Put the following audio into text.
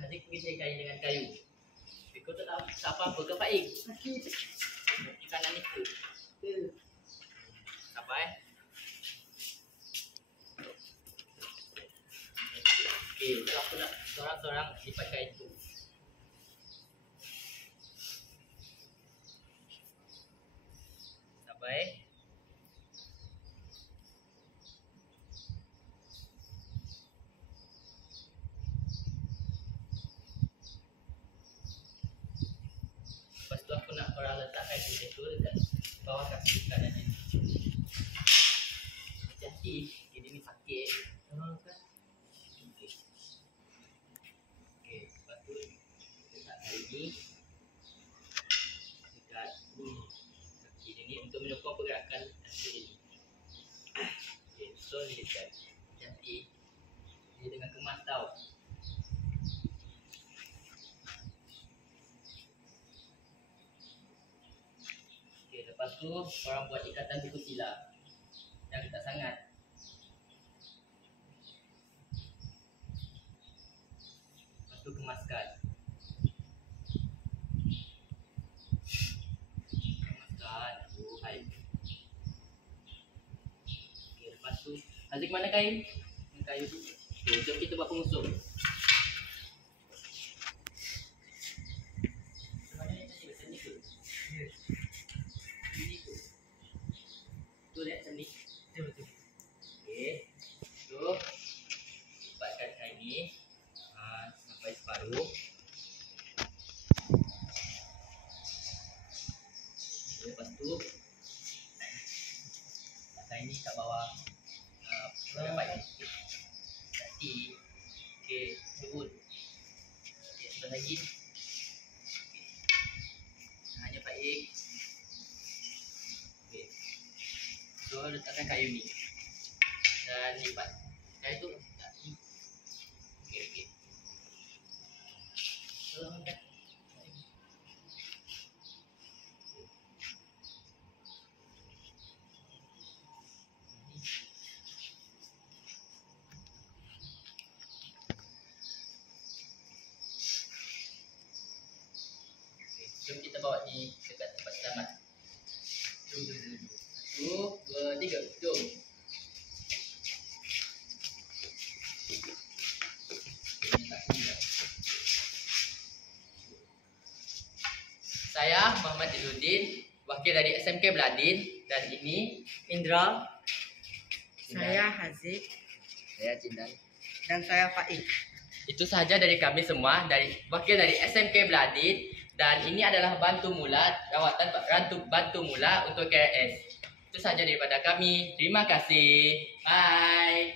Haziq pergi cari kain dengan kayu. Kau tak tahu apa-apa ke Faik? Di kanan itu. Sabar Okey, aku nak seorang-seorang lipat kain tu. Sabar Lepas tu aku nak korang letakkan kain tu dekat bawah kaki kanan ni. Hati-hati, ini ni sakit. Kan? Okey, lepas tu letak kain ni dekat kaki dia ni untuk menyokong pergerakan kaki dia ni. Okey, so lihat. Hati-hati. Dia dengan kemas tau. Lepas tu korang buat ikatan buku sila. Yang ketat sangat. Lepas tu kemaskan. Hai. Okey, lepas tu Haziq mana kain? Kain tu. Okey, jom kita buat pengusung. Lihat macam ni. Betul. Okey. So lipatkan kain ni sampai separuh. Okay, lepas tu kain ni kat bawah dapat hati. Okey, turun. Okey, sebelah lagi. Hanya Faik. So letakkan kayu ni dan lipat. Kayu tu okey. So angkat. Jom kita bawa ni dekat tempat selamat. Jom. 1, 2, 3, jom. Saya Muhammad Izzuddin, wakil dari SMK Beladin, dan ini Indra. Saya Haziq. Saya Cindan. Dan saya Faik. Itu sahaja dari kami semua, wakil dari SMK Beladin, dan ini adalah bantu mula rawatan bantu mula untuk KRS. Itu sahaja daripada kami. Terima kasih. Bye.